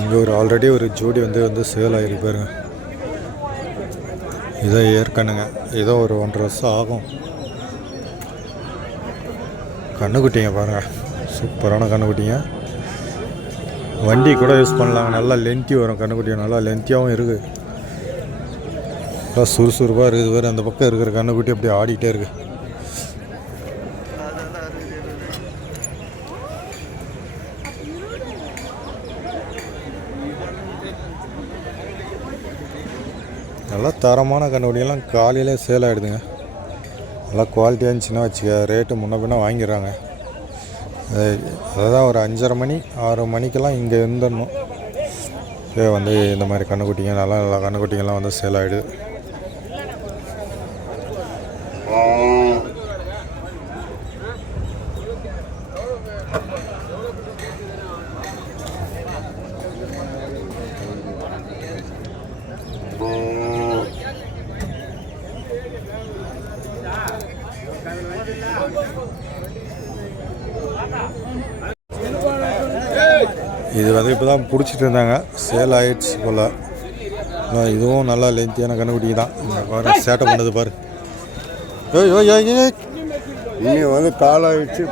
இங்கே ஆல்ரெடி ஒரு ஜோடி வந்து சேல் ஆகிருக்கு பாருங்க. இதோ ஏற்கனுங்க, ஏதோ ஒரு 1.5 வருஷம் ஆகும். கண்ணுக்குட்டிங்க பாருங்கள், சூப்பரான கண்ணுக்குட்டிங்க. வண்டி கூட யூஸ் பண்ணலாங்க, நல்லா லென்த்தி வரும். கண்ணுக்குட்டி நல்லா லென்த்தியாகவும் இருக்குது, நல்லா சுறுசுறுப்பாக இருக்குது. வேறு அந்த பக்கம் இருக்கிற கண்ணுக்குட்டி அப்படியே ஆடிக்கிட்டே இருக்குது. நல்லா தரமான கண்ணுக்குட்டியெல்லாம் காலையிலே சேல் ஆகிடுதுங்க. நல்லா குவாலிட்டியாக இருந்துச்சுன்னா வச்சுக்க, ரேட்டு முன்ன பின்ன வாங்கிடுறாங்க. அதுதான் ஒரு 5:30 மணி 6 மணிக்கெல்லாம் இங்கே இருந்துடணும். வந்து இந்த மாதிரி கண்ணுக்குட்டிங்க நல்லா நல்லா கண்ணுக்குட்டிங்கெல்லாம் வந்து சேல் ஆகிடுது. இது வந்து இப்போ தான் பிடிச்சிட்டு இருந்தாங்க, சேல் ஆகிடுச்சு போல். இதுவும் நல்லா லென்த்தியான கண்ணுக்குட்டி தான். பாரு சேட்டை பண்ணது பாரு. நீ வந்து காலை வச்சு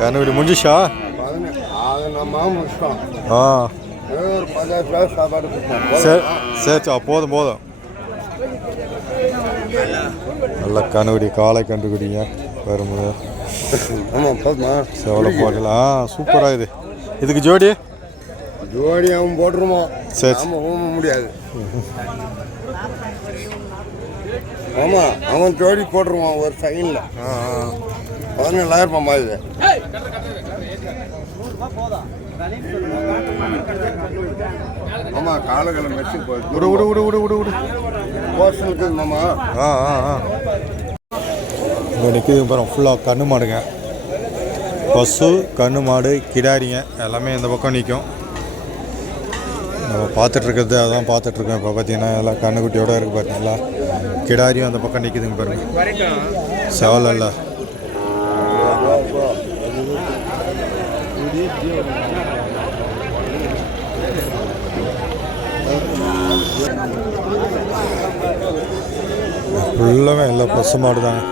கண்ணுக்குட்டி முடிஞ்சிச்சா? சரி சரி, போதும் போதும். நல்ல கண்ணுக்குட்டி, காலை கண்டுக்குட்டிங்க வரும்போது. செவலை போடலாம், சூப்பராக இது. இதுக்கு ஜோடி அவன் போட்டுருமோ? சரி, முடியாது. ஆமாம், அவன் ஜோடி போட்டுருவான் ஒரு செகண்டில். 17,000 இது. ஆமாம், காலகாலம் வச்சு போஸ்டலுக்கு மாமா. இங்கே நிற்கிது பாருங்க, ஃபுல்லாக கண்ணு மாடுங்க. பசு, கண்ணு மாடு, கிடாரிங்க எல்லாமே இந்த பக்கம் நிற்கும். நம்ம பார்த்துட்ருக்கிறது அதான் பார்த்துட்ருக்கோம். இப்போ பார்த்தீங்கன்னா எல்லாம் கண்ணுக்குட்டியோடு இருக்குது பார்த்தீங்களா. கிடாரியும் அந்த பக்கம் நிற்கிதுங்க பாருங்கள். செவலில் ஃபுல்லாகவே எல்லாம் பசு மாடு தாங்க.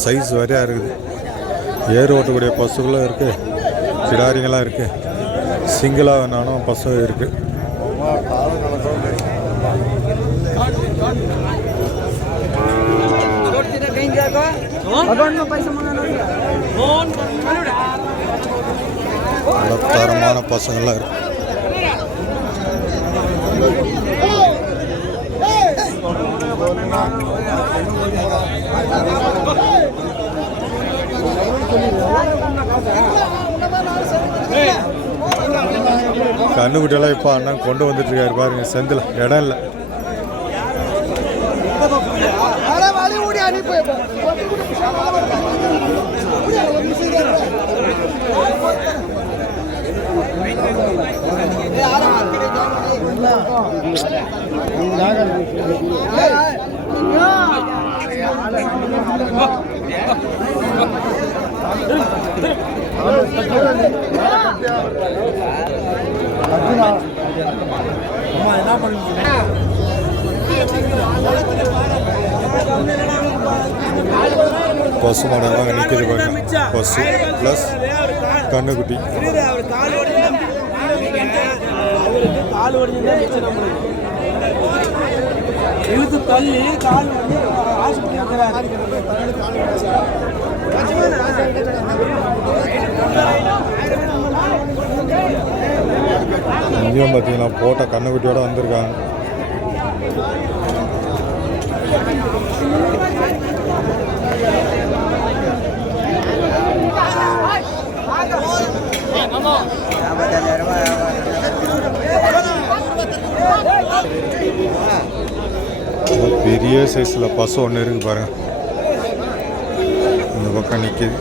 சைஸ் வரையா இருக்குது. ஏறு ஓட்டக்கூடிய பசுகளும் இருக்குது, கிடாரிங்களாம் இருக்குது. சிங்கிளாக வேணாலும் பசு இருக்குது. நல்ல தரமான பசங்கள்லாம் இருக்கு. கண்ணுக்குட்டியெல்லாம் இப்போ அண்ணன் கொண்டு வந்துட்டு இருக்காரு பாருங்க. செந்தில் இடம் இல்லை. என்ன பண்ணுங்க, பசு மாடெல்லாம் நிற்கிது பாருங்க. பசு ப்ளஸ் கண்ணுக்குட்டி. இழுத்து தள்ளி கால் வந்து ஆஸ்பத்திரி. இங்கேயும் பார்த்தீங்கன்னா போட்ட கண்ணுக்குட்டியோடு வந்திருக்காங்க. பெரிய சைஸில் பசு ஒன்று இருக்குது பாருங்க, இந்த பக்கம் நிற்கிது.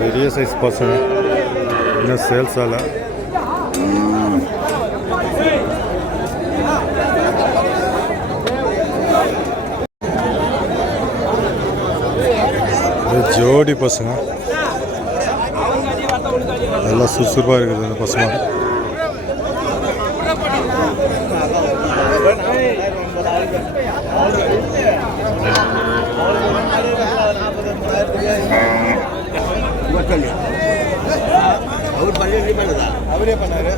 பெரிய சைஸ் பசங்க இன்னும் சேல்ஸ் ஆகல. இது ஜோடி பசங்க எல்லாம் சுறுசுறுப்பாக இருக்குது இந்த பசங்க. அவரே பண்ணாரு.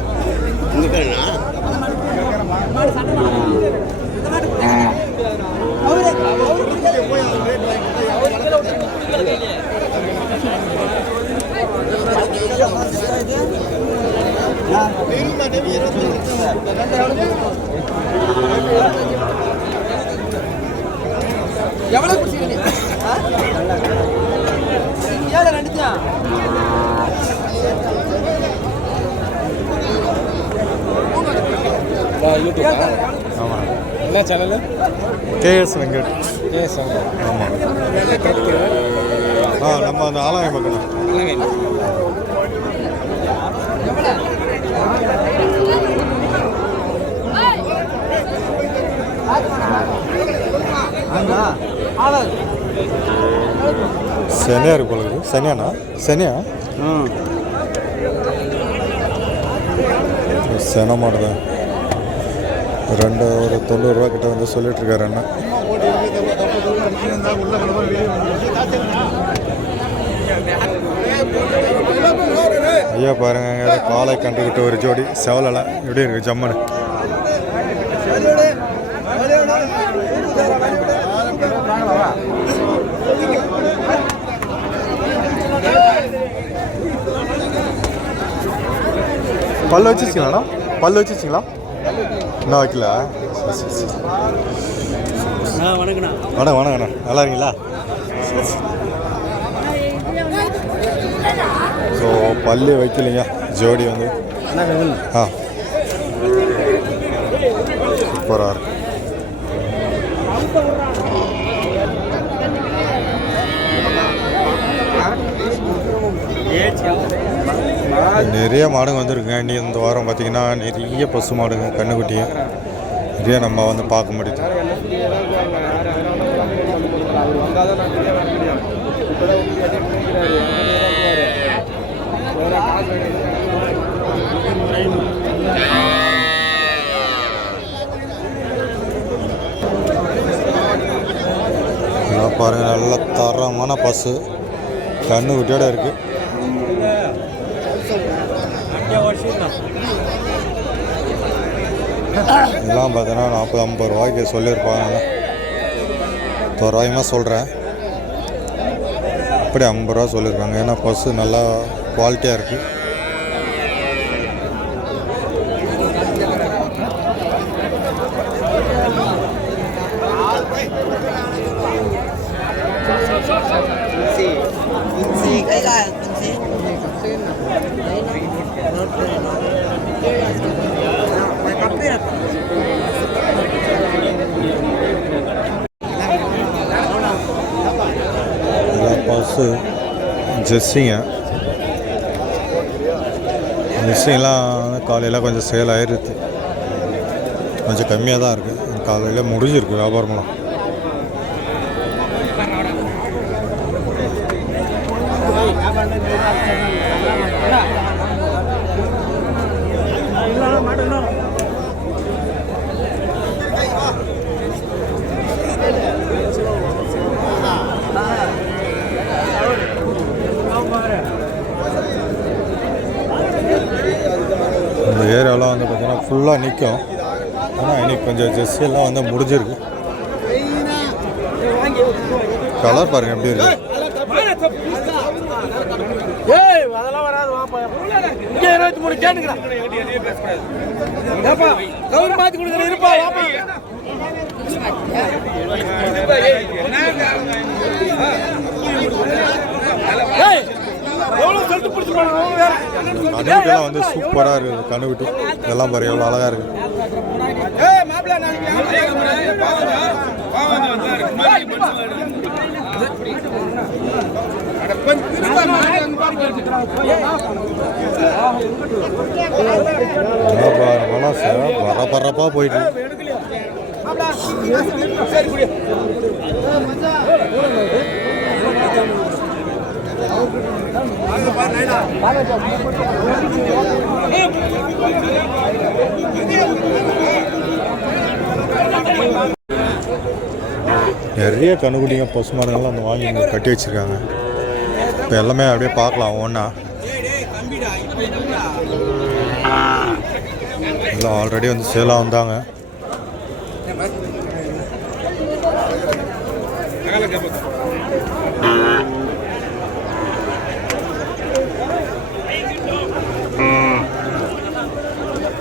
எவ்வளவு குடிச்சீங்க? ஏழு ரெண்டுத்தியா? ஆமாம். என்ன channel? KS Venkat. KS Venkat. ஆமாம். நம்ம அந்த ஆலயம் பார்க்கணும். சனியா இருக்கு போல இருக்குது. சனியாண்ணா? சனியா? சென மாடுதான். ஒரு 90 ரூபா கிட்ட வந்து சொல்லிட்டு இருக்காரு அண்ணன். ஐயா பாருங்க, காலை கண்டுக்கிட்டு ஒரு ஜோடி செவலை எப்படி இருக்கு ஜம்மனு. பல்லு வச்சுச்சிங்களாண்ணா? பல்லு வச்சுச்சிங்களா? இன்னும் வைக்கல. வணக்கம் வணக்கண்ணா, நல்லா இருக்கீங்களா? ஸோ பல்லு வைக்கலைங்க ஜோடி வந்து. சூப்பராக இருக்கு. நிறைய மாடுங்க வந்துருக்குங்க. இனி இந்த வாரம் பார்த்திங்கன்னா நிறைய பசு மாடுங்க கண்ணுக்குட்டியும் நிறைய நம்ம வந்து பார்க்க முடியுது. பாருங்க, நல்ல தரமான பசு கண்ணுக்குட்டியோட இருக்கு. இதெல்லாம் பார்த்தீங்கன்னா 40-50 ரூபாய்க்கு சொல்லியிருப்பாங்க. தோராயமாக சொல்கிறேன், அப்படி 50 ரூபா சொல்லியிருக்காங்க. ஏன்னா பசு நல்லா குவாலிட்டியாக இருக்குது. பசு ஜெர்சிங்க. ஜெர்சிங்கெலாம் காலையில் கொஞ்சம் சேல் ஆயிடுது. கொஞ்சம் கம்மியாக தான் இருக்குது. காலையில் முடிஞ்சிருக்கு வியாபாரமெல்லாம். இந்த ஏரியாலாம் வந்து பார்த்திங்கன்னா ஃபுல்லாக நிற்கும். ஆனால் இன்னைக்கு கொஞ்சம் ஜெர்சியெல்லாம் வந்து முடிஞ்சிருக்கு. கலர் பாருங்க எப்படி இருக்கு. அதெல்லாம் வராது. 23 கேட்டுக்கிறேன். மாற்றி கொடுக்குறேன் இருப்பா. கண்ணுக்குட்டியெல்லாம் வந்து சூப்பராக இருக்குது. கண்ணுக்குட்டி இதெல்லாம் பாரு எவ்வளோ அழகாக இருக்குது. மனசு பரபரப்பாக போயிட்டு நிறைய கண்ணுக்குட்டிங்க பசுமாடுங்கள்லாம் அந்த வாங்கி இங்கே கட்டி வச்சுருக்காங்க. இப்போ எல்லாமே அப்படியே பார்க்கலாம் ஒன்றா. எல்லாம் ஆல்ரெடி வந்து சேலாக வந்தாங்க.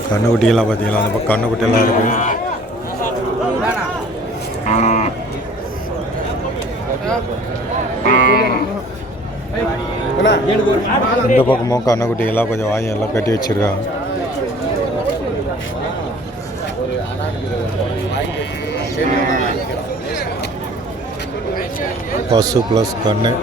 கண்ணுக்குட்டியெல்லாம் பார்த்தீங்களா, அந்த பக்கம் கண்ணுக்குட்டியெல்லாம் இருக்குது. இந்த பக்கமும் கண்ணுக்குட்டியெல்லாம் கொஞ்சம் வாங்கி எல்லாம் கட்டி வச்சுருக்காங்க. பசு ப்ளஸ் கண்ணு.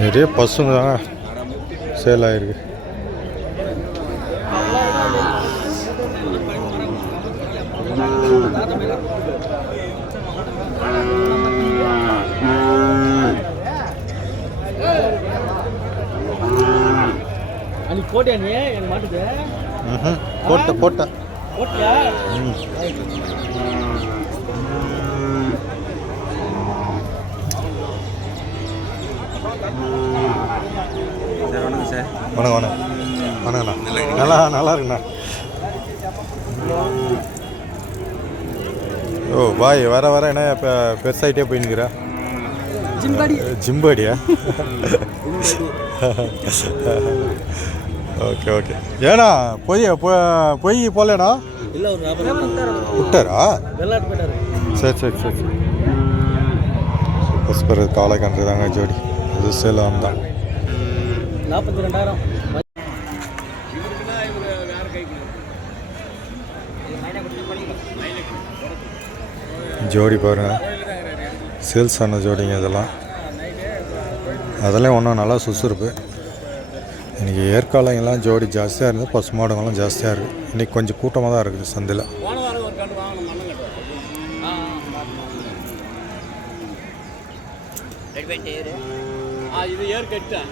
நிறைய பசுங்க தாங்க சேல் ஆகிருக்கு. போட்டியா நீ என் மாட்டுக்கு? போட்டேன் போட்டியா? வணக்கம் வணக்கண்ணா. நல்லா இருக்குண்ணா. ஓ பாய் வர என்ன இப்போ பெருசாகிட்டே போயின்னுக்கிறா? ஜிம்பாடியா? ஓகே ஏண்ணா பொய் போலேண்ணா இல்லை ஒரு 40 விட்டாரா? வெள்ளாட்டு போயிட்டாரு. சரி பஸ்பர் காலை கன்று தாங்க ஜோடி. இது சேல் வந்தான் 42,000. ஜோடி பாருங்க, சேல்ஸ் ஆன ஜோடிங்க இதெல்லாம். அதெல்லாம் ஒன்றும் நல்லா சுறுசுறுப்பு. இன்றைக்கி ஏற்காலங்கெல்லாம் ஜோடி ஜாஸ்தியாக இருந்தது, பசு மாடுங்கள்லாம் ஜாஸ்தியாக இருக்குது. இன்றைக்கி கொஞ்சம் கூட்டமாக தான் இருக்குது சந்தையில். இது ஏர் கட்டேன்